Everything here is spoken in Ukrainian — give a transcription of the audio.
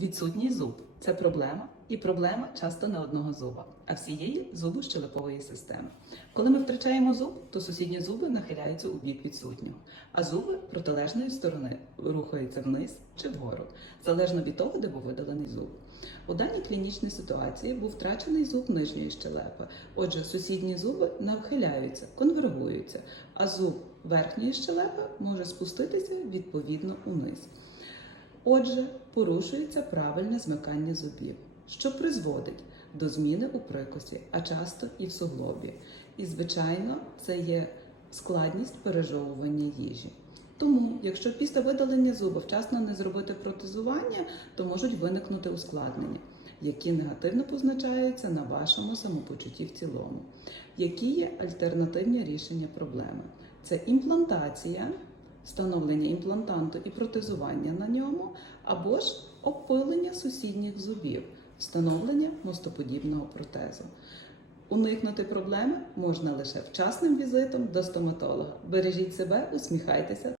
Відсутній зуб це проблема, і проблема часто не одного зуба, а всієї зубощелепової системи. Коли ми втрачаємо зуб, то сусідні зуби нахиляються у бік відсутнього, а зуби протилежної сторони рухаються вниз чи вгору, залежно від того, де був видалений зуб. У даній клінічній ситуації був втрачений зуб нижньої щелепи. Отже, сусідні зуби нахиляються, конвергуються, а зуб верхньої щелепи може спуститися відповідно униз. Отже, порушується правильне змикання зубів, що призводить до зміни у прикусі, а часто і в суглобі. І, звичайно, це є складність пережовування їжі. Тому, якщо після видалення зуба вчасно не зробити протезування, то можуть виникнути ускладнення, які негативно позначаються на вашому самопочутті в цілому. Які є альтернативні рішення проблеми? Це імплантація, встановлення імплантанту і протезування на ньому, або ж обпилення сусідніх зубів, встановлення мостоподібного протезу. Уникнути проблеми можна лише вчасним візитом до стоматолога. Бережіть себе, усміхайтеся